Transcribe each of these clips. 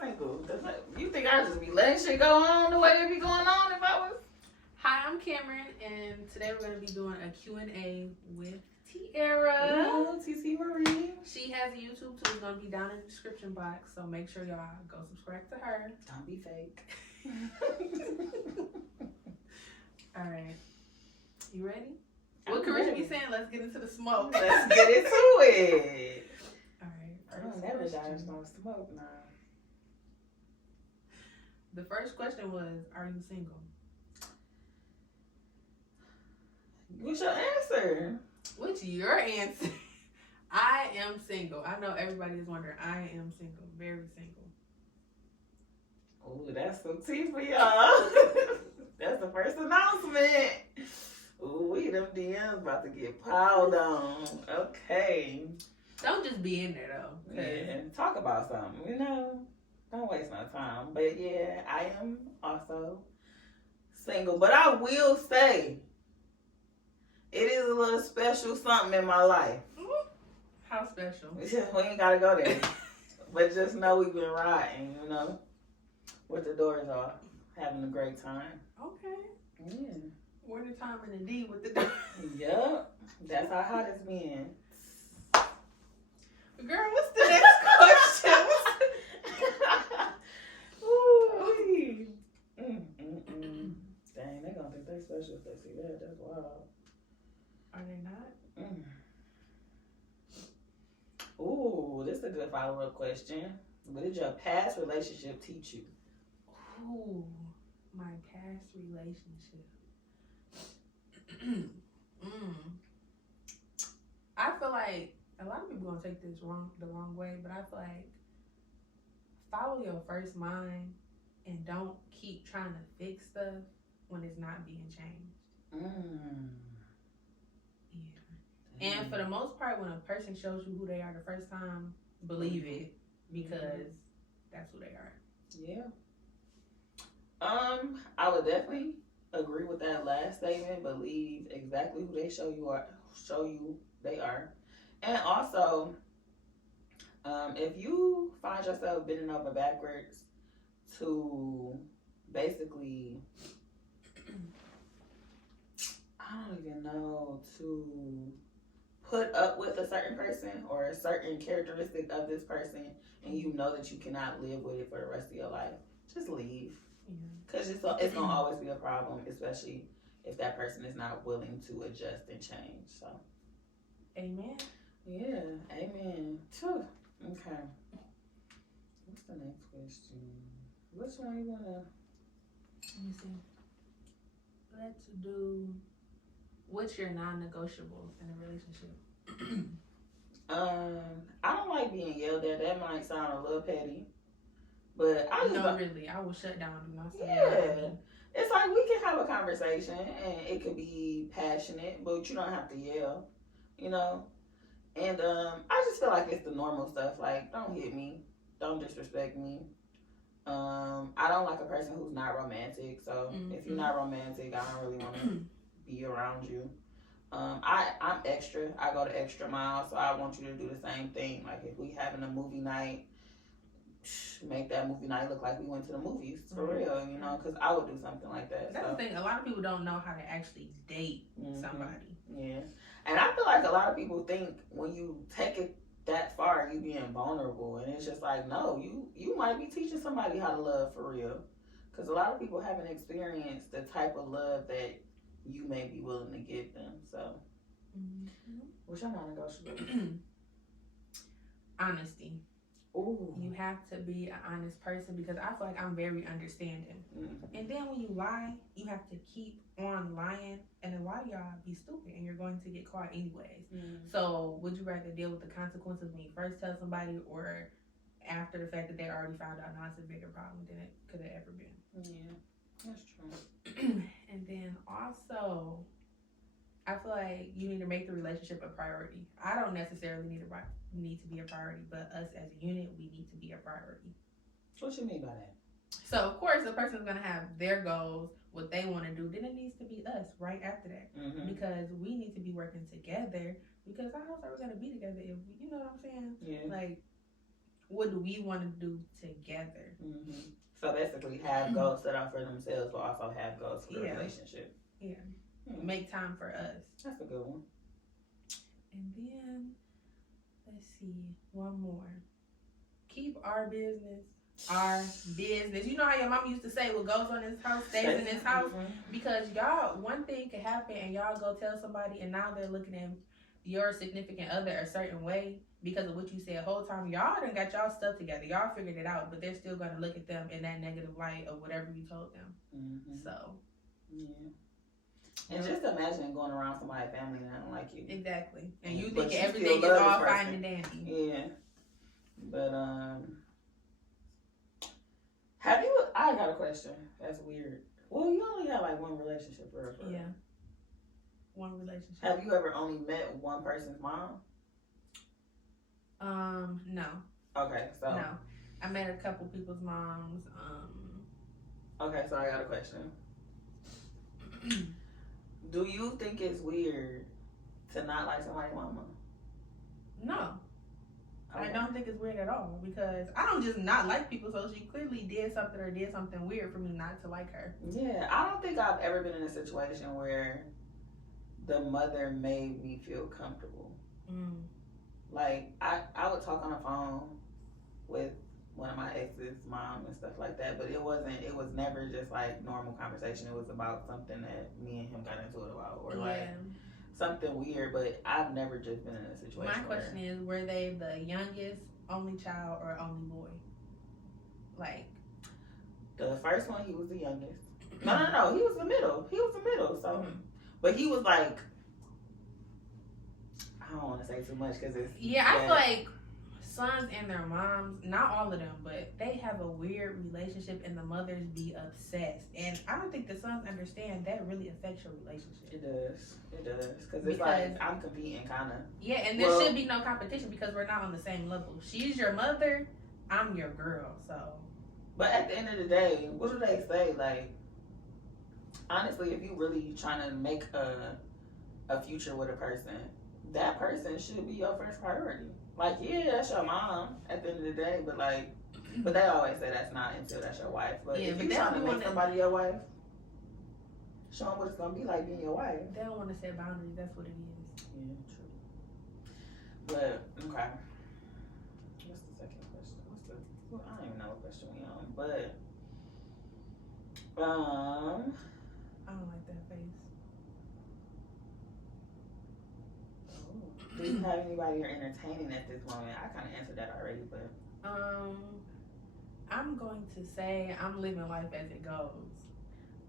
single? You think I'd just be letting shit go on the way it be going on if I was? Hi, I'm Cameron, and today we're going to be doing a Q&A with Tiara. Ooh, TC Marie. She has a YouTube too. It's going to be down in the description box, so make sure y'all go subscribe to her. Don't be fake. All right. You ready? What Carisha be saying? Let's get into the smoke. Let's get into it. All right. I don't never dodge no smoke now. The first question was, are you single? What's your answer? What's your answer? I am single. I know everybody is wondering. I am single. Very single. Ooh, that's some tea for y'all. That's the first announcement. Ooh, them DMs about to get piled on. Okay. Don't just be in there though. Yeah, talk about something, you know. Don't waste no time. But yeah, I am also single. But I will say, it is a little special something in my life. How special? We ain't gotta go there. But just know we've been riding, you know, with the doors off, having a great time. Okay. Yeah. Winter time and indeed with the doors. Yup. That's how hot it's been. Girl, what's the next question? Ooh. Dang, they gonna think they special if they see that. That's wild. Are they not? Ooh, this is a good follow-up question. What did your past relationship teach you? Ooh, my past relationship. I feel like a lot of people gonna take this the wrong way, but I feel like follow your first mind and don't keep trying to fix stuff when it's not being changed. Yeah. And for the most part, when a person shows you who they are the first time, believe it, because that's who they are. Yeah. I would definitely agree with that last statement. Believe exactly who they show you they are. And also, if you find yourself bending over backwards to basically, I don't even know, to put up with a certain person or a certain characteristic of this person, and you know that you cannot live with it for the rest of your life, just leave. Because it's going to always be a problem, especially if that person is not willing to adjust and change. So, amen. Yeah, amen. Phew. Okay. What's the next question? Which one you want to? Let me see. Let's do, what's your non-negotiables in a relationship? I don't like being yelled at. That might sound a little petty. But I just really. I will shut down and not say yeah. It's like we can have a conversation and it could be passionate, but you don't have to yell, you know? And I just feel like it's the normal stuff. Like, don't hit me. Don't disrespect me. I don't like a person who's not romantic. So if you're not romantic, I don't really want to be around you. I'm extra. I go the extra mile, so I want you to do the same thing. Like if we having a movie night, make that movie night look like we went to the movies for real, you know, because I would do something like that. That's the thing. A lot of people don't know how to actually date somebody. Yeah. And I feel like a lot of people think when you take it that far, you being vulnerable. And it's just like, no, you might be teaching somebody how to love for real. Because a lot of people haven't experienced the type of love that you may be willing to give them. So, which I'm not negotiable. Honesty. Ooh. You have to be an honest person because I feel like I'm very understanding. And then when you lie, you have to keep on lying, and a lot of y'all be stupid and you're going to get caught anyways. So would you rather deal with the consequences when you first tell somebody or after the fact that they already found out now it's a bigger problem than it could have ever been? Yeah, that's true. And then also, I feel like you need to make the relationship a priority. I don't necessarily need to be a priority, but us as a unit, we need to be a priority. What you mean by that? So, of course, the person's going to have their goals, what they want to do. Then it needs to be us right after that. Because we need to be working together. Because how else are we going to be together if, you know what I'm saying? Yeah. Like, what do we want to do together? Mm-hmm. So basically, have goals set out for themselves, but also have goals for the relationship. Yeah. Make time for us. That's a good one. And then, let's see, one more. Keep our business. You know how your mom used to say, what goes on in this house stays in this house? Because y'all, one thing could happen and y'all go tell somebody and now they're looking at your significant other a certain way because of what you said the whole time. Y'all done got y'all stuff together. Y'all figured it out, but they're still going to look at them in that negative light of whatever you told them. Mm-hmm. So. Yeah. And just imagine going around somebody's family and they don't like you. Exactly. And you think everything is all fine and dandy. Yeah. But, I got a question. That's weird. Well, you only have like one relationship for real. Yeah. One relationship. Have you ever only met one person's mom? No. Okay, so. No. I met a couple people's moms. Okay, so I got a question. Do you think it's weird to not like somebody's mama? No. I don't think it's weird at all because I don't just not like people, so she clearly did something weird for me not to like her. Yeah, I don't think I've ever been in a situation where the mother made me feel comfortable. Like, I would talk on the phone with one of my ex's mom and stuff like that, but it was never just like normal conversation. It was about something that me and him got into it about, or like something weird, but I've never just been in a situation. My question is, were they the youngest, only child, or only boy? Like, the first one, he was the youngest. No, he was the middle. So, but he was like, I don't want to say too much because it's I feel like sons and their moms, not all of them, but they have a weird relationship and the mothers be obsessed. And I don't think the sons understand that really affects your relationship. It does. Because it's like, I'm competing kind of. Yeah, and there should be no competition because we're not on the same level. She's your mother, I'm your girl, so. But at the end of the day, what do they say? Like, honestly, if you really trying to make a future with a person, that person should be your first priority. Like, yeah, that's your mom at the end of the day, but like, but they always say that's not until that's your wife. But if you're trying to make somebody your wife, show them what it's gonna be like being your wife. They don't want to set boundaries. That's what it is. Yeah, true. But okay, what's the second question? I don't even know what question we on, but I don't like that face. Do you have anybody you're entertaining at this moment? I kind of answered that already, but I'm going to say I'm living life as it goes.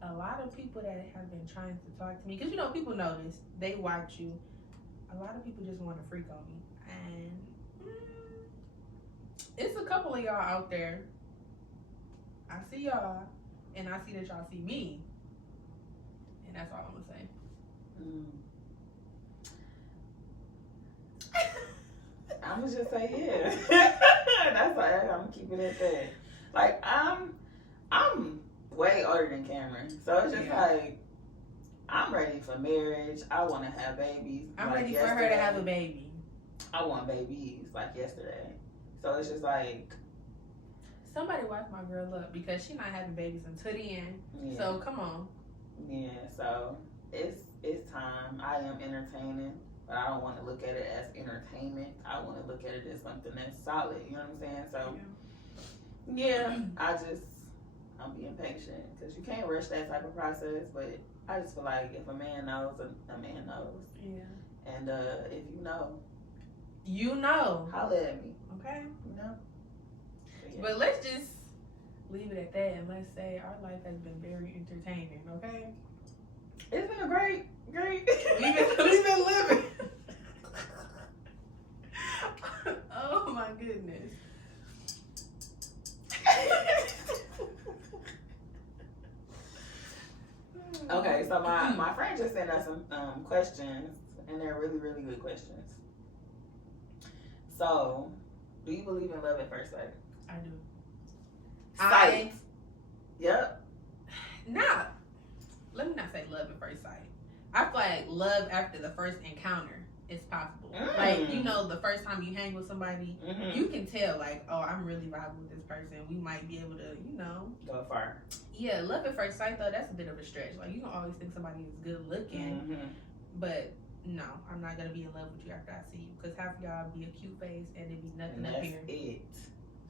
A lot of people that have been trying to talk to me, because you know people notice, they watch you. A lot of people just want to freak on me, and it's a couple of y'all out there. I see y'all, and I see that y'all see me, and that's all I'm gonna say. I'm gonna just say yeah. That's like I'm gonna keep it at that. Like I'm way older than Cameron, so it's just like I'm ready for marriage. I want to have babies. I'm ready for her to have a baby. I want babies like yesterday, so it's just like somebody wipe my girl up because she's not having babies until the end. Yeah. So come on. Yeah, so it's time. I am entertaining. But I don't want to look at it as entertainment. I want to look at it as something that's solid. You know what I'm saying? So, yeah, I'm being patient because you can't rush that type of process. But I just feel like if a man knows, a man knows. Yeah. And if you know, holla at me. Okay. You know. Yeah. But let's just leave it at that, and let's say our life has been very entertaining. Okay. It's been a great. We've been living. Oh my goodness. Okay, so my friend just sent us some questions, and they're really, really good questions. So, do you believe in love at first sight? I do. Sight. Yep. Let me not say love at first sight. I feel like love after the first encounter. it's possible. Like, you know, the first time you hang with somebody, you can tell, like, oh, I'm really vibing with this person. We might be able to, you know, go far. Yeah, love at first sight, though, that's a bit of a stretch. Like, you can always think somebody is good looking, but no, I'm not going to be in love with you after I see you. Because half of y'all be a cute face and it be nothing up here. That's it.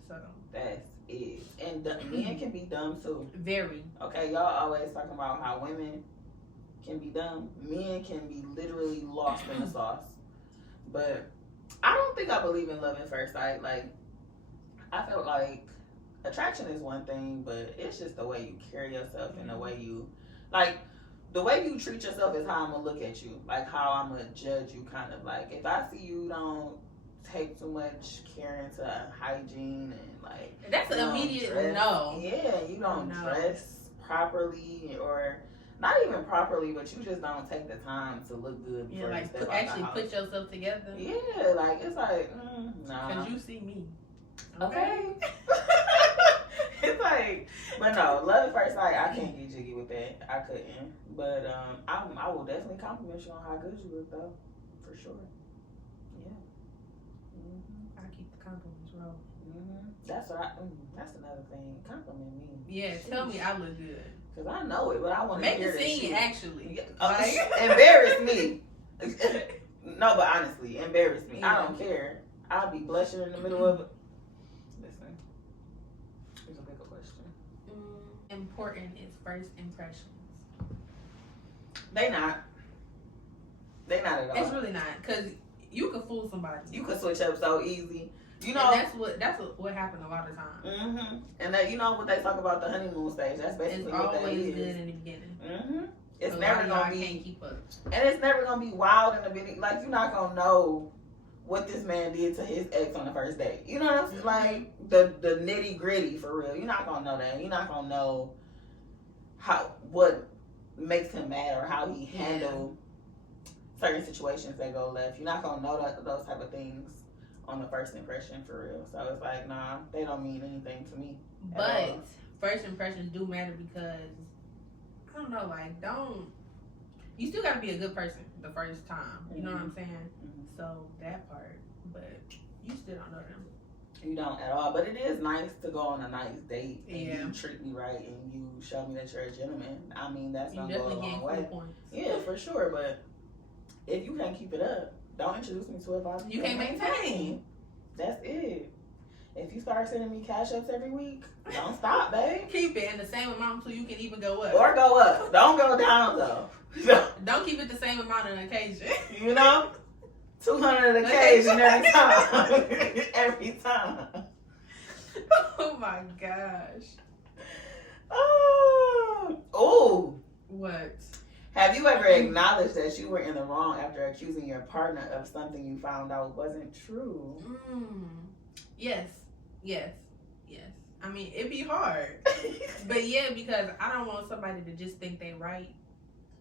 So. That's it. And men can be dumb, too. Very. Okay, y'all always talking about how women can be dumb. Men can be literally lost in the sauce. But I don't think I believe in love at first sight. Like, I felt like attraction is one thing, but it's just the way you carry yourself and the way you, like, the way you treat yourself is how I'm gonna look at you. Like, how I'm gonna judge you, kind of. Like, if I see you don't take too much care into hygiene and, like, that's an immediate no. Yeah, you don't dress properly, or not even properly, but you just don't take the time to look good. Yeah, like, actually put yourself together. Yeah, like, it's like, nah. Because you see me. Okay. It's like, but no, love at first sight, I can't get jiggy with that. I couldn't. But I will definitely compliment you on how good you look, though, for sure. Yeah. I keep the compliments rolling. That's another thing. Compliment me. Yeah, tell me I look good. Because I know it, but I want to hear the scene, actually. Like, embarrass me. No, but honestly, embarrass me. Yeah. I don't care. I'll be blushing in the middle of it. Listen, here's a bigger question. Important is first impressions. They not at all. It's really not, because you could fool somebody. You could switch up so easy. You know, and that's what happened a lot of times. And that, you know what they talk about, the honeymoon stage. That's basically what that is. It's always good in the beginning. It's never gonna be. Can't keep up. And it's never gonna be wild in the beginning. Like, you're not gonna know what this man did to his ex on the first date. You know what I'm saying? Like, the nitty gritty, for real. You're not gonna know that. You're not gonna know what makes him mad or how he handled certain situations that go left. You're not gonna know those type of things on the first impression, for real. So it's like, nah, they don't mean anything to me. But first impressions do matter, because I don't know, like, you still gotta be a good person the first time. You know what I'm saying? So that part, but you still don't know them. You don't at all. But it is nice to go on a nice date and you treat me right and you show me that you're a gentleman. I mean, that's gonna go a long way. Yeah, for sure. But if you can't keep it up, don't introduce me to it if I you can't maintain. That's it. If you start sending me cash ups every week, don't stop, babe. Keep it in the same amount so you can even go up. Or go up. Don't go down, though. Don't keep it the same amount on occasion. You know? 200 occasion every time. Every time. Oh my gosh. Oh. What? Have you ever acknowledged that you were in the wrong after accusing your partner of something you found out wasn't true? Yes. I mean, it'd be hard. But yeah, because I don't want somebody to just think they right,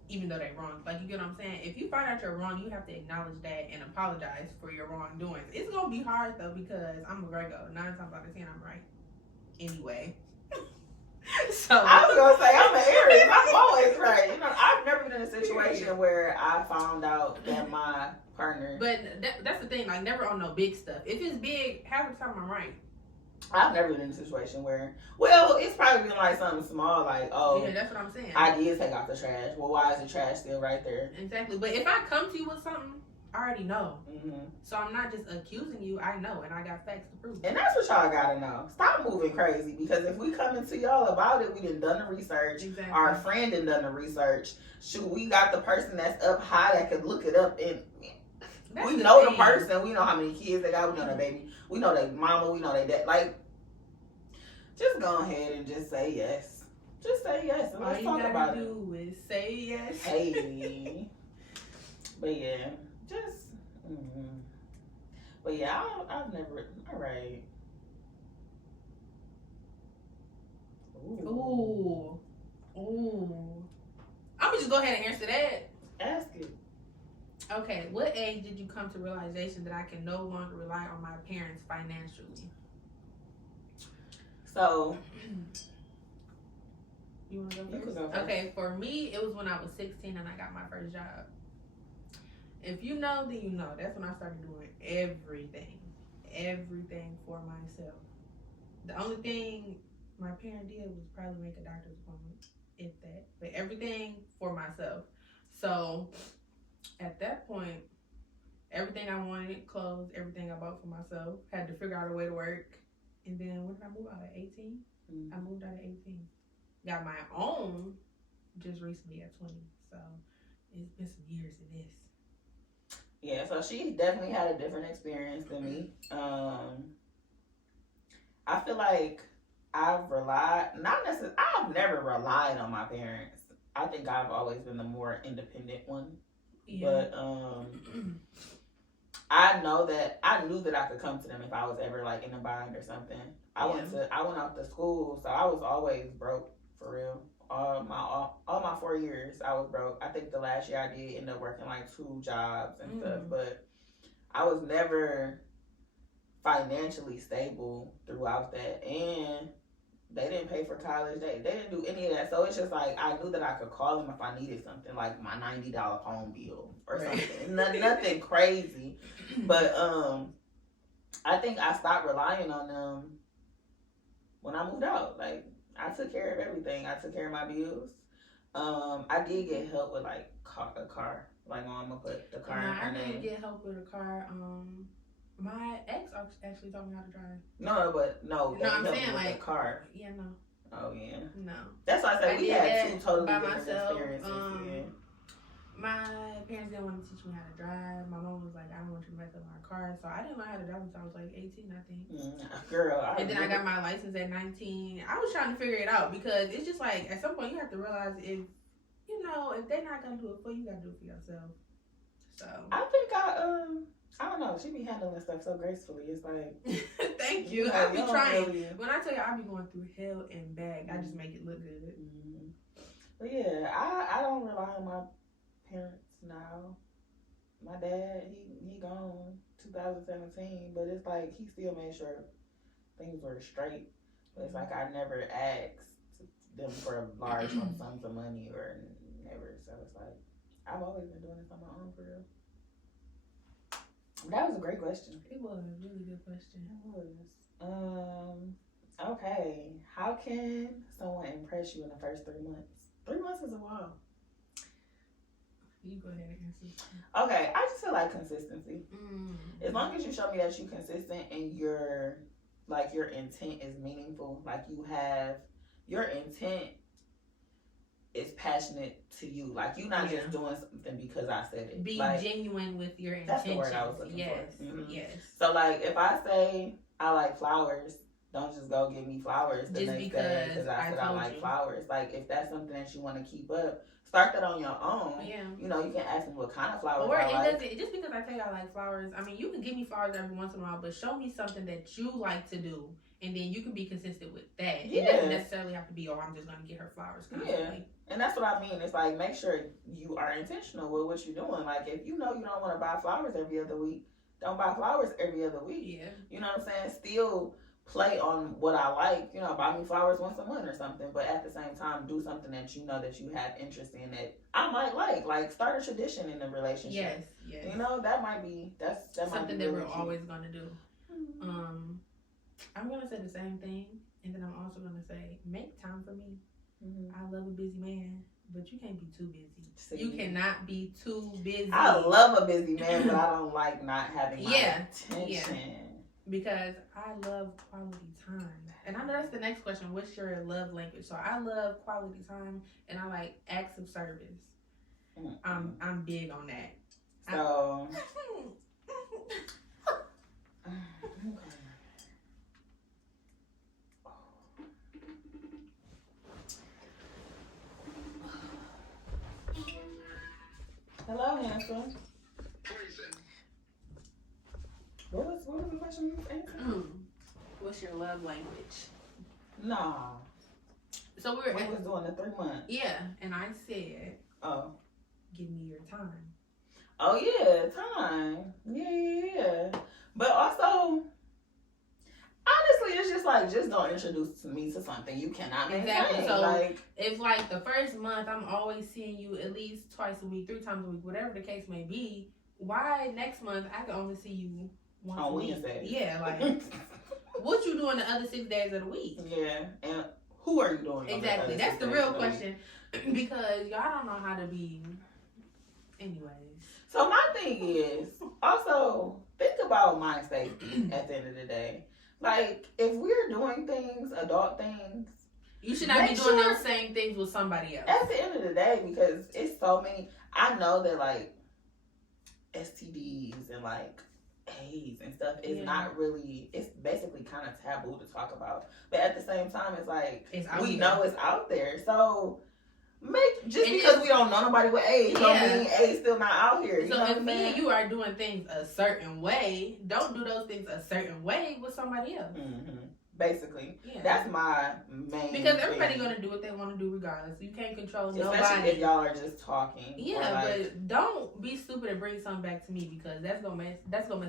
even though they're wrong. Like, you get what I'm saying? If you find out you're wrong, you have to acknowledge that and apologize for your wrongdoings. It's going to be hard, though, because I'm a Virgo. 9 times out of 10, I'm right. Anyway. So I was going to say, I'm an Aries. I'm always right. You know, I've never been in a situation where I found out that my partner... But that's the thing. Like, never on no big stuff. If it's big, half the time I'm right. I've never been in a situation where, well, it's probably been like something small, like, oh, yeah, that's what I'm saying. I did take out the trash. Well, why is the trash still right there? Exactly. But if I come to you with something, I already know. So I'm not just accusing you. I know, and I got facts to prove. And that's what y'all gotta know. Stop moving crazy, because if we coming to y'all about it, we done the research. Exactly. Our friend done the research. Shoot, we got the person that's up high that could look it up, and we know the person. We know how many kids they got. We know their baby. We know their mama. We know their dad. Like, just go ahead and just say yes. Just say yes, and let's talk about it. All you gotta do is say yes. Hey. But yeah, just. But yeah, I've never. All right. Ooh. I'm gonna just go ahead and answer that. Ask it. Okay, what age did you come to realization that I can no longer rely on my parents financially? So, you want to go first? You can go first. Okay, for me, it was when I was 16 and I got my first job. If you know, then you know. That's when I started doing everything for myself. The only thing my parent did was probably make a doctor's appointment, if that. But everything for myself. So at that point, everything I wanted, clothes, everything I bought for myself, had to figure out a way to work. And then when did I move out at 18? Mm-hmm. I moved out at 18. Got my own just recently at 20. So it's been some years in this. Yeah, so she definitely had a different experience than me. I feel like I've never relied on my parents. I think I've always been the more independent one. Yeah. But I knew that I could come to them if I was ever like in a bind or something. I went off to school, so I was always broke for real. All my 4 years I was broke. I think the last year I did end up working like 2 jobs and stuff, but I was never financially stable throughout that, and they didn't pay for college. They didn't do any of that. So it's just like I knew that I could call them if I needed something, like my $90 phone bill or something. Nothing crazy. But I think I stopped relying on them when I moved out. Like I took care of everything. I took care of my bills. I did get help with like a car. Like my mama put the car in her name. I didn't get help with a car. My ex actually taught me how to drive. No, I'm saying like the car. Yeah, no. Oh yeah. No. That's why I said we had 2 totally different experiences. My parents didn't want to teach me how to drive. My mom was like, I don't want you to mess up my car. So I didn't learn how to drive until I was like 18, I think. Girl. And then I got my license at 19. I was trying to figure it out because it's just like, at some point you have to realize if they're not going to do it for you, you got to do it for yourself. So. I think I don't know. She be handling stuff so gracefully. It's like, thank you. I be trying. Really. When I tell you I be going through hell and back, I just make it look good. Mm-hmm. But yeah, I don't rely on my parents now. My dad, he gone 2017, but it's like he still made sure things were straight. But it's like I never asked them for large lump sums of money or never. So it's like I've always been doing this on my own for real. That was a great question. It was a really good question. It was. Okay. How can someone impress you in the first 3 months? 3 months is a while. You go ahead and answer. Okay, I just feel like consistency. As long as you show me that you're consistent and your intent is meaningful, like you have your intent is passionate to you. Like you're not just doing something because I said it. Be like, genuine with your intention. That's the word I was looking for. Mm-hmm. Yes. So like if I say I like flowers, don't just go get me flowers the next day because I said I like flowers. Like if that's something that you want to keep up, start that on your own. Yeah. You can ask me what kind of flowers I like. Just because I tell you I like flowers, I mean you can give me flowers every once in a while, but show me something that you like to do. And then you can be consistent with that. Yeah. It doesn't necessarily have to be, I'm just going to get her flowers constantly. Yeah. And that's what I mean. It's like, make sure you are intentional with what you're doing. Like, if you don't want to buy flowers every other week, don't buy flowers every other week. Yeah. You know what I'm saying? Still play on what I like. Buy me flowers once a month or something. But at the same time, do something that you know that you have interest in that I might like. Like, start a tradition in the relationship. Yes. That might be, that's something that we're always going to do. Mm-hmm. I'm going to say the same thing, and then I'm also going to say, make time for me. Mm-hmm. I love a busy man, but you can't be too busy. You cannot be too busy. I love a busy man, but I don't like not having my attention. Yeah. Because I love quality time. And I know that's the next question. What's your love language? So I love quality time, and I like acts of service. Mm-hmm. I'm big on that. So... Hello, handsome. What was the question you answered? What's your love language? Nah. So we was doing the 3 months. Yeah, and I said, give me your time. Oh yeah, time. Yeah. But also, honestly, it's just don't introduce me to something you cannot maintain. Exactly. So if like the first month I'm always seeing you at least twice a week, 3 times a week, whatever the case may be, why next month I can only see you once on a week? Wednesdays. Yeah, like what you doing the other 6 days of the week? Yeah, and who are you doing? Exactly, that's the real question because y'all don't know how to be. Anyways, so my thing is also think about my safety at the end of the day. Like if we're doing things, adult things, you should not be doing those same things with somebody else. At the end of the day, because it's so many. I know that like STDs and like AIDS and stuff is not really. It's basically kind of taboo to talk about. But at the same time, it's like we know it's out there. So because we don't know nobody with AIDS, don't mean AIDS still not out here. You so know if me and you are doing things a certain way, don't do those things a certain way with somebody else. Mm-hmm. Basically, that's my main. Because everybody's gonna do what they want to do regardless. You can't control nobody. Especially if y'all are just talking. Yeah, like, but don't be stupid and bring something back to me because that's gonna mess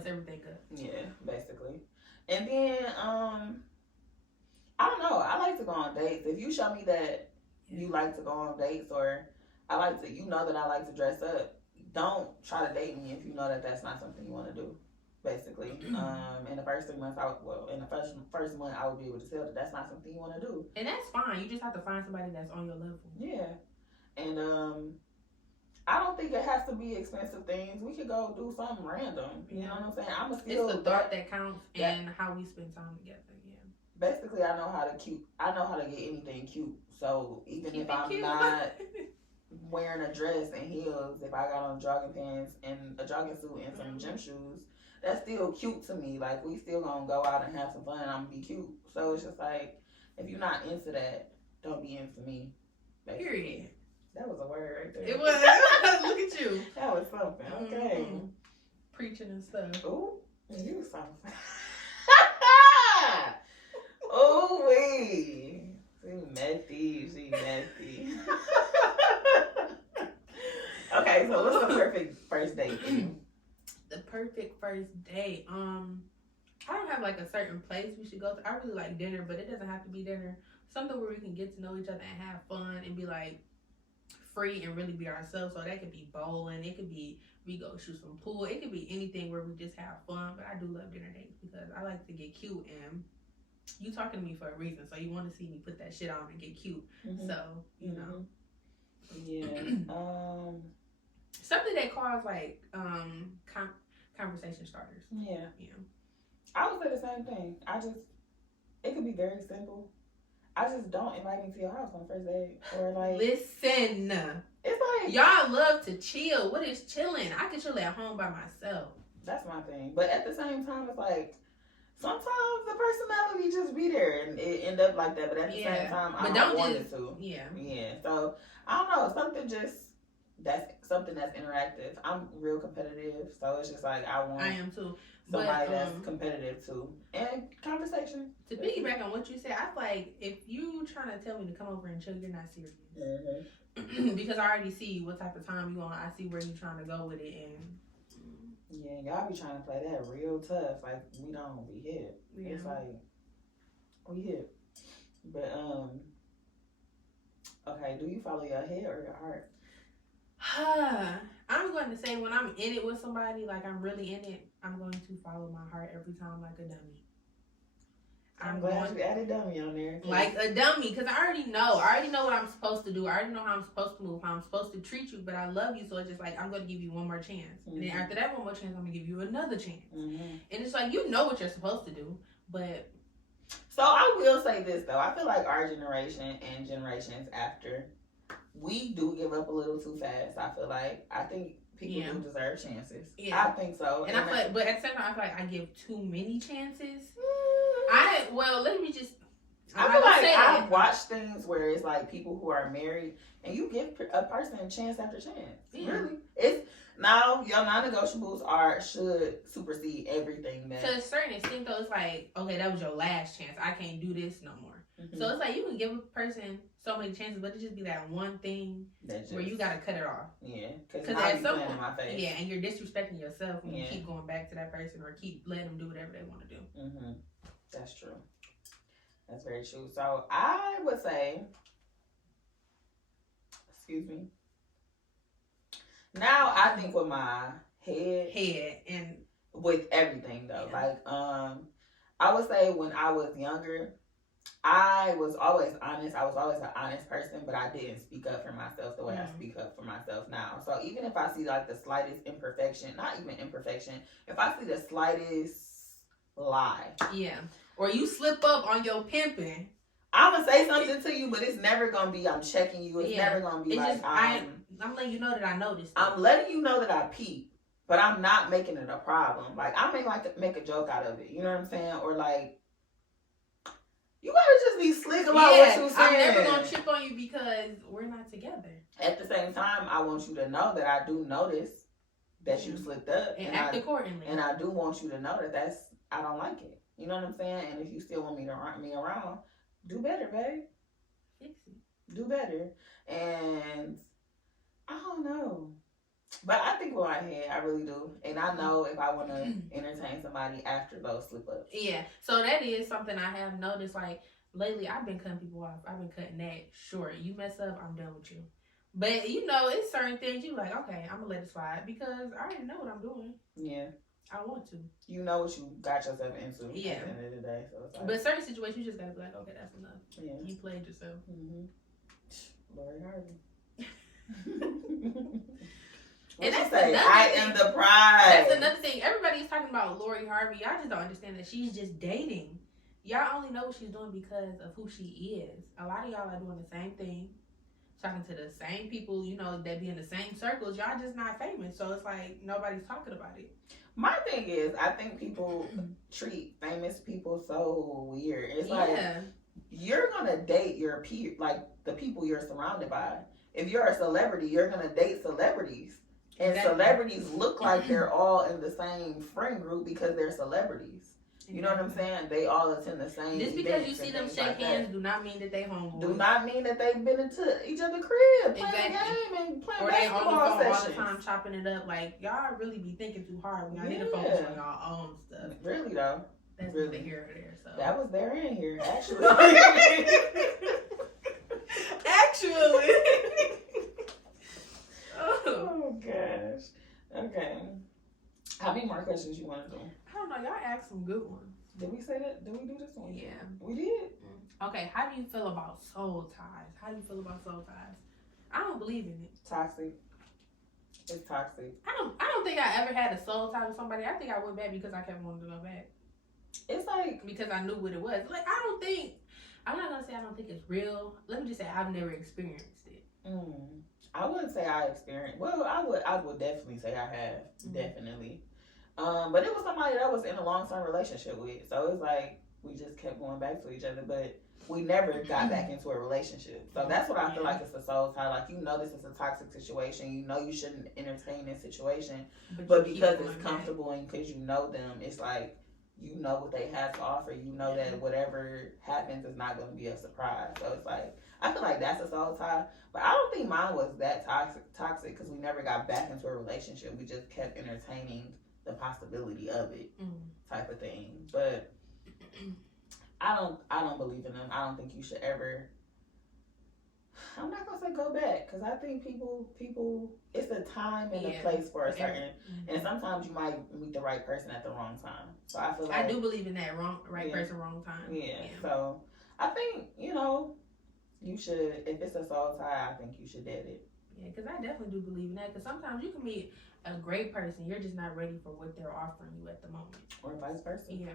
everything up. Yeah, basically. And then I don't know. I like to go on dates. If you show me that you like to go on dates, or I like to, that I like to dress up, don't try to date me if you know that that's not something you want to do. Basically, in the first 3 months, in the first month, I would be able to tell that that's not something you want to do, and that's fine. You just have to find somebody that's on your level. Yeah, and I don't think it has to be expensive things. We could go do something random. You know what I'm saying? I'm still. It's the thought that counts and how we spend time together. Yeah. Basically, I know how to get anything cute. So even if I'm not wearing a dress and heels, if I got on jogging pants and a jogging suit and some gym shoes, that's still cute to me. Like, we still gonna go out and have some fun and I'm gonna be cute. So it's just like, if you're not into that, don't be into me. Basically. Period. That was a word right there. It was. Look at you. That was something. Okay. Mm-hmm. Preaching and stuff. Ooh, you something. Oh, wait. She messy. Okay, so what's the perfect first date for you? The perfect first date. I don't have like a certain place we should go to. I really like dinner, but it doesn't have to be dinner. Something where we can get to know each other and have fun and be like free and really be ourselves. So that could be bowling. It could be we go shoot some pool. It could be anything where we just have fun. But I do love dinner dates because I like to get cute and you talking to me for a reason. So you want to see me put that shit on and get cute. Mm-hmm. So, you know. Yeah. Something that calls like conversation starters. Yeah. I would say the same thing. It could be very simple. I just don't invite me to your house on the first date. Or like, listen. It's like, y'all love to chill. What is chilling? I can chill at home by myself. That's my thing. But at the same time, it's like, sometimes the personality just be there and it end up like that. But at the same time, I don't want it to. Yeah. So, I don't know. Something that's interactive. I'm real competitive. So, it's just like, I am too. Somebody that's competitive too. And conversation. To piggyback on what you said, I feel like if you trying to tell me to come over and chill, you're not serious. Mm-hmm. Because I already see what type of time you on. I see where you're trying to go with it. And yeah, y'all be trying to play that real tough. Like, we don't be hit. Yeah. It's like, we hit. But, okay, do you follow your head or your heart? I'm going to say when I'm in it with somebody, like I'm really in it, I'm going to follow my heart every time like a dummy. I'm glad you added dummy on there. Like a dummy, because I already know what I'm supposed to do. I already know how I'm supposed to move, how I'm supposed to treat you, but I love you, so it's just like, I'm going to give you one more chance. Mm-hmm. And then after that one more chance, I'm going to give you another chance. Mm-hmm. And it's like, you know what you're supposed to do, but... So I will say this, though. I feel like our generation and generations after, we do give up a little too fast. I think people do deserve chances. Yeah. I think so. And I feel like, but at the same time, I feel like I give too many chances. Let me just... I feel like I've watched things where it's like people who are married and you give a person chance after chance. Yeah. Really. It's... Now, your non-negotiables should supersede everything that... To a certain extent, though, it's like, okay, that was your last chance. I can't do this no more. Mm-hmm. So it's like you can give a person so many chances, but it just be that one thing where you gotta cut it off. Yeah, because at some point, in my face. Yeah, and you're disrespecting yourself when you keep going back to that person or keep letting them do whatever they want to do. Mm-hmm. That's true. That's very true. So I would say, excuse me. Now I think with my head and with everything though. Yeah. Like I would say when I was younger, I was always honest. I was always an honest person, but I didn't speak up for myself the way I speak up for myself now. So even if I see like the slightest imperfection, not even imperfection, if I see the slightest lie, or you slip up on your pimping, I'm gonna say something to you, but it's never gonna be I'm checking you. It's never gonna be like I'm letting you know that I noticed. I'm letting you know that I peep, but I'm not making it a problem. Like I may make a joke out of it. You know what I'm saying? Or like, you gotta just be slick about what you're saying. I'm never gonna chip on you because we're not together. At the same time, I want you to know that I do notice that you slipped up and act accordingly. And I do want you to know that I don't like it. You know what I'm saying? And if you still want me to run me around, do better, babe. Fix it. Do better. And I don't know. But I think we're ahead. I really do. And I know if I want to entertain somebody after those slip ups. Yeah. So that is something I have noticed. Like, lately, I've been cutting people off. I've been cutting that short. You mess up, I'm done with you. But, you know, it's certain things you like, okay, I'm going to let it slide because I already know what I'm doing. Yeah. I want to. You know what you got yourself into yeah. at the end of the day. So it's like, but certain situations, you just got to be like, okay, that's enough. Yeah. You played yourself. Mm-hmm. Lori Harvey. And that's I am the prize. That's another thing. Everybody's talking about Lori Harvey. I just don't understand that she's just dating. Y'all only know what she's doing because of who she is. A lot of y'all are doing the same thing. Talking to the same people, you know, that be in the same circles. Y'all just not famous. So it's like nobody's talking about it. My thing is, I think people treat famous people so weird. It's like, you're going to date your peer, like the people you're surrounded by. If you're a celebrity, you're going to date celebrities. And celebrities look like they're all in the same friend group because they're celebrities. You know what I'm saying? They all attend the same Just because you see them shake hands do not mean that they homeboys. Do not mean that they've been into each other's crib, playing a game and playing or basketball they on the phone sessions. all the time chopping it up. Like, y'all really be thinking too hard when y'all need to focus on y'all own stuff. Really, though. That's really here or there. So that was there in here, actually. Actually. Oh, gosh. Okay. How many more questions you want to do? I don't know. Y'all asked some good ones. Did we say that? Did we do this one? Yeah. We did? Okay. How do you feel about soul ties? How do you feel about soul ties? I don't believe in it. Toxic. It's toxic. I don't think I ever had a soul tie with somebody. I think I went back because I kept wanting to go back. It's like... because I knew what it was. Like, I'm not going to say I don't think it's real. Let me just say I've never experienced it. I wouldn't say I experienced... Well, I would definitely say I have. Definitely. But it was somebody that I was in a long-term relationship with. So it's like, we just kept going back to each other, but we never got back into a relationship. So that's what I feel like it's a soul tie. Like, you know this is a toxic situation. You know you shouldn't entertain this situation. But because it's comfortable and because you know them, it's like, you know what they have to offer. You know that whatever happens is not going to be a surprise. So it's like, I feel like that's a soul tie. But I don't think mine was that toxic because we never got back into a relationship. We just kept entertaining the possibility of it, type of thing. But I don't believe in them. I don't think you should ever. I'm not gonna say go back because I think people, it's a time and a place for a certain, and sometimes you might meet the right person at the wrong time. So I feel like I do believe in that right person, wrong time. Yeah. So I think you should, if it's a soul tie, I think you should date it. Yeah, because I definitely do believe in that. Because sometimes you can meet a great person, you're just not ready for what they're offering you at the moment, or vice versa. Yeah.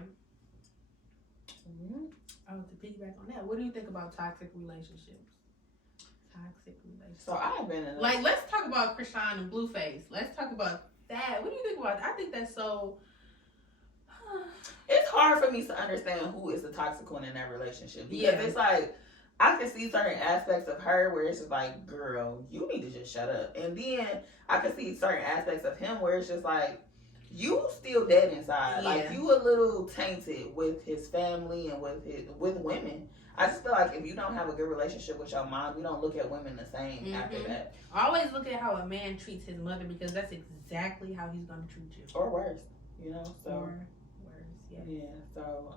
Oh, to piggyback on that, what do you think about toxic relationships? So I've been in let's talk about Krishan and Blueface. Let's talk about that. What do you think about that? I think that's so. It's hard for me to understand who is the toxic one in that relationship because it's like I can see certain aspects of her where it's just like, girl, you need to just shut up, and then I can see certain aspects of him where it's just like, you still dead inside. Like, you a little tainted with his family and with women. I just feel like if you don't have a good relationship with your mom, you don't look at women the same after that. Always look at how a man treats his mother because that's exactly how he's going to treat you. Or worse, So, or worse, yeah. So,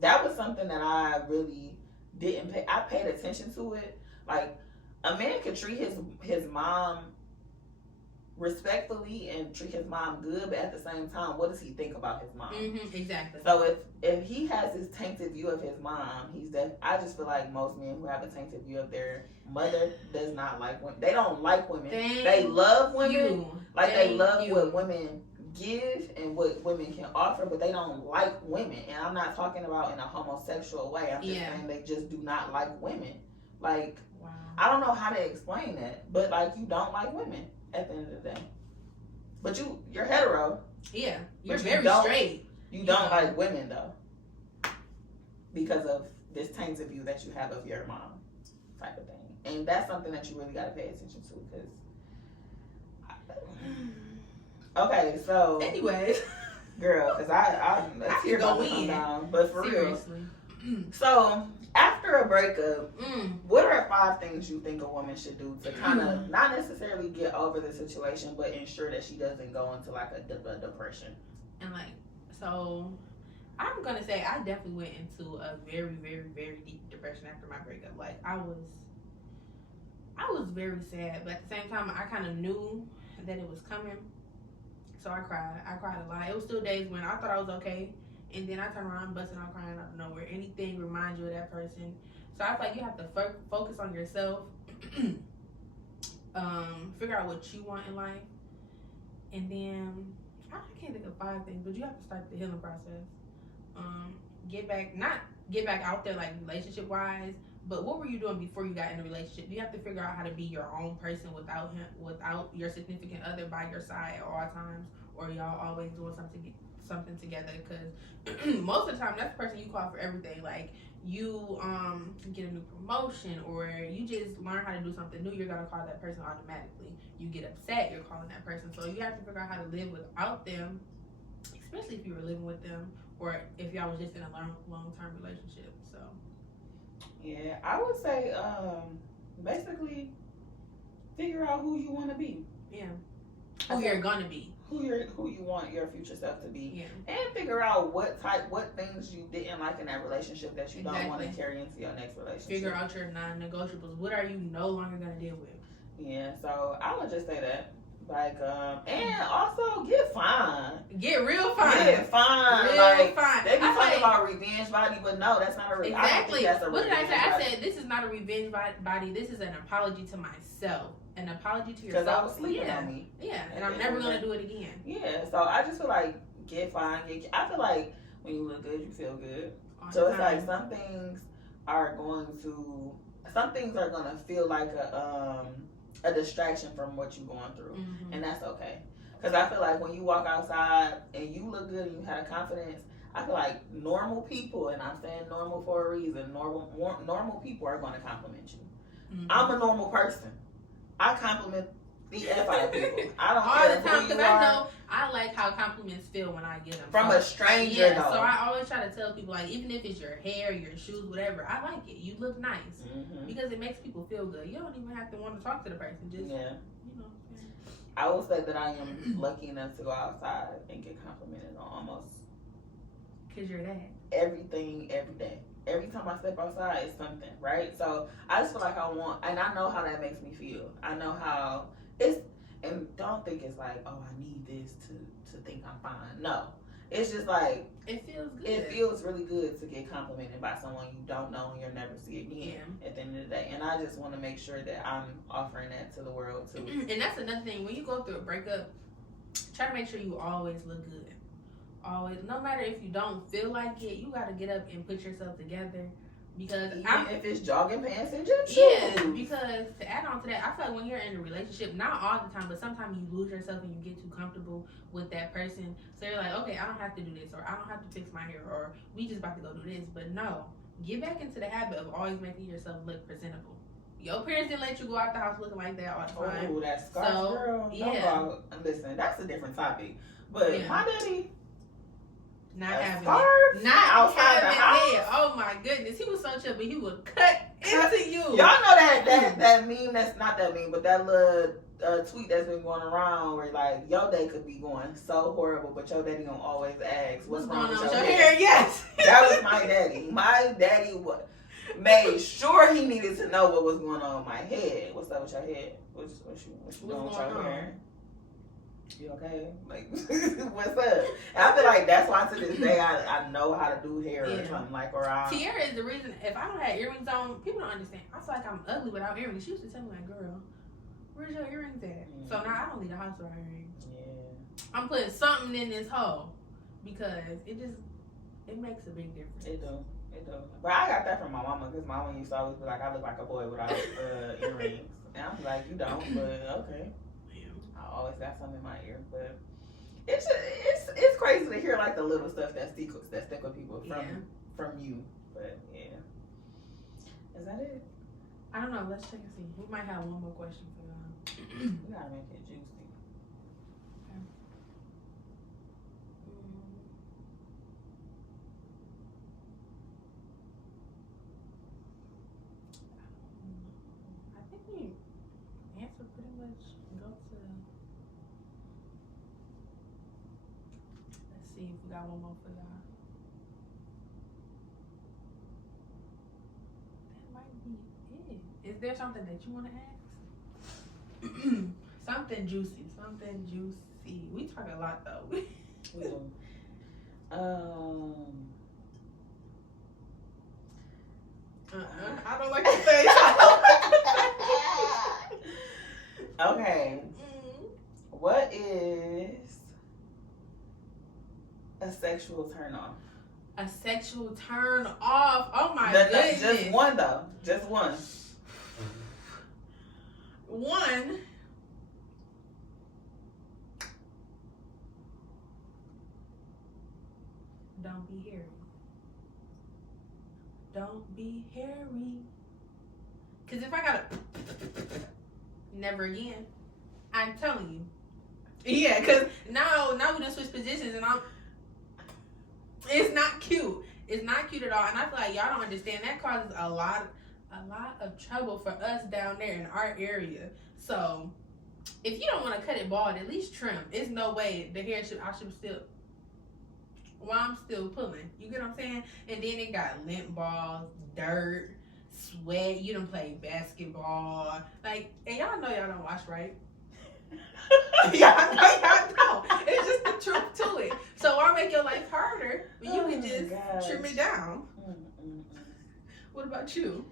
that was something that I really didn't pay. I paid attention to it. Like, a man could treat his mom respectfully and treat his mom good, but at the same time, what does he think about his mom? Exactly. So if he has this tainted view of his mom, I just feel like most men who have a tainted view of their mother does not like women. They don't like women. They love women. They love what women give and what women can offer, but they don't like women. And I'm not talking about in a homosexual way. I'm just saying they just do not like women. Like, wow. I don't know how to explain that, but like, you don't like women at the end of the day. But you're hetero. Yeah, you're very straight. You don't like women though, because of this tainted view that you have of your mom, type of thing. And that's something that you really got to pay attention to, because. Okay, so. Anyways. Girl, because I could go in. Down, but for seriously. Real. So, after a breakup, what are 5 things you think a woman should do to kind of not necessarily get over the situation, but ensure that she doesn't go into like a depression? And like, so I'm gonna say I definitely went into a very, very, very deep depression after my breakup. Like, I was very sad, but at the same time, I kind of knew that it was coming. So I cried a lot. It was still days when I thought I was okay, and then I turned around busting out crying out of nowhere. Anything reminds you of that person. So I feel like you have to focus on yourself, figure out what you want in life, and then I can't think of 5 things, but you have to start the healing process. Not get back out there like relationship wise, but what were you doing before you got in a relationship? You have to figure out how to be your own person without your significant other by your side at all times, or y'all always doing something together. Because most of the time, that's the person you call for everything. Like, you get a new promotion, or you just learn how to do something new, you're gonna call that person automatically. You get upset, you're calling that person. So you have to figure out how to live without them, especially if you were living with them, or if y'all was just in a long-term relationship. So yeah, I would say basically figure out who you want to be. Yeah, who you're gonna be. Who you want your future self to be. Yeah. And figure out what things you didn't like in that relationship that you don't want to carry into your next relationship. Figure out your non-negotiables. What are you no longer gonna deal with? Yeah, so I would just say that. Like, and also get fine. Get real fine. Get fine. Real like, fine. They be talking about revenge body, but no, that's not a revenge. Exactly. What did I say? Body. I said this is not a revenge body. This is an apology to myself. An apology to yourself. Because I was sleeping on me. Yeah, and I'm never gonna do it again. Yeah, so I just feel like get fine. I feel like when you look good, you feel good. So it's like some things are gonna feel like a distraction from what you're going through, and that's okay. Because I feel like when you walk outside and you look good and you have confidence, I feel like normal people, and I'm saying normal for a reason, normal people are going to compliment you. I'm a normal person. I compliment the F out of people. I don't all care the time, because I know I like how compliments feel when I get them from a stranger. Yeah, so I always try to tell people, like, even if it's your hair, your shoes, whatever, I like it. You look nice because it makes people feel good. You don't even have to want to talk to the person. Just you know. I will say that I am lucky enough to go outside and get complimented on almost because you're that everything every day. Every time I step outside, it's something, right? So I just feel like and I know how that makes me feel. I know how and don't think it's like, oh, I need this to think I'm fine. No, it's just like it feels good. It feels really good to get complimented by someone you don't know and you'll never see again at the end of the day. And I just want to make sure that I'm offering that to the world too. And that's another thing. When you go through a breakup, try to make sure you always look good. Always, no matter if you don't feel like it, you gotta get up and put yourself together. Because if it's jogging pants and gym shoes. Yeah, because to add on to that, I feel like when you're in a relationship, not all the time, but sometimes you lose yourself and you get too comfortable with that person. So you're like, okay, I don't have to do this, or I don't have to fix my hair, or we just about to go do this. But no, get back into the habit of always making yourself look presentable. Your parents didn't let you go out the house looking like that all the time. Oh, that scarf, girl. Yeah. Listen, that's a different topic. But my daddy. Not having scarf? it. Not outside the house. It. Oh my goodness. He was so chill, but he would cut into you. Y'all know that meme, that's not that meme, but that little tweet that's been going around where like your day could be going so horrible, but your daddy gonna always ask what's wrong with your hair. Yes. That was my daddy. My daddy made sure he needed to know what was going on with my head. What's up with your head? What's you doing with your hair? You okay? Like, what's up? And I feel like that's why to this day I know how to do hair or something like, or Tiara is the reason. If I don't have earrings on, people don't understand. I feel like I'm ugly without earrings. She used to tell me like, "Girl, where's your earrings at?" So now I don't leave the house without earrings. Yeah. I'm putting something in this hole because it makes a big difference. It do. But I got that from my mama because my mama used to always be like, I look like a boy without earrings. And I'm like, you don't, but okay. I always got something in my ear, but it's crazy to hear like the little stuff that stick with people from you. But yeah, is that it? I don't know. Let's check and see. We might have one more question for y'all. We gotta make it juicy. Okay. I think we answered pretty much. Go to. Let's see if we got one more for y'all. That might be it. Is there something that you want to ask? Something juicy. We talk a lot though. We do. I don't like to say. Okay. What is a sexual turn on? A sexual turn off? Oh my goodness. Just one though. Just one. One. Don't be hairy. Don't be hairy. Cause if I gotta never again. I'm telling you. Yeah, cause now we done switch positions and it's not cute. It's not cute at all. And I feel like y'all don't understand that causes a lot of trouble for us down there in our area. So if you don't want to cut it bald, at least trim. It's no way the hair I should still while I'm still pulling. You get what I'm saying? And then it got lint balls, dirt, sweat. You done played basketball. Like, and y'all know y'all don't wash right. y'all know y'all don't. It's just the truth to it. So why make your life harder when you can just trim it down? What about you?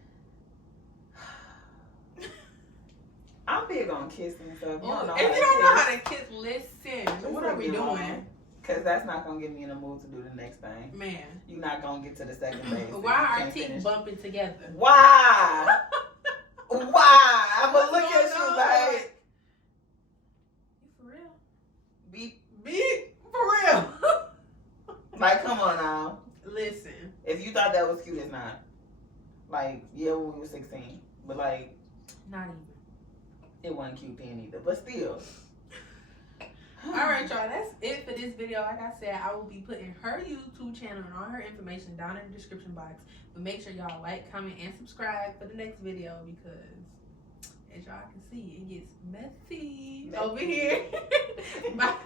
I'm big on kissing, so if you don't know, if you don't know how to kiss, listen. What are we doing? Because that's not going to get me in the mood to do the next thing. Man. You're not going to get to the second base. Why are our teeth bumping together? Why? Why? I'm going to look at you like. You for real? Be for real. Like, come on now. Listen. If you thought that was cute, it's not. Like, yeah, when we were 16. But, like. Not even. It wasn't cute then either. But still. Alright, y'all, that's it for this video. Like I said, I will be putting her YouTube channel and all her information down in the description box. But make sure y'all like, comment, and subscribe for the next video because as y'all can see, it gets messy over here. Bye.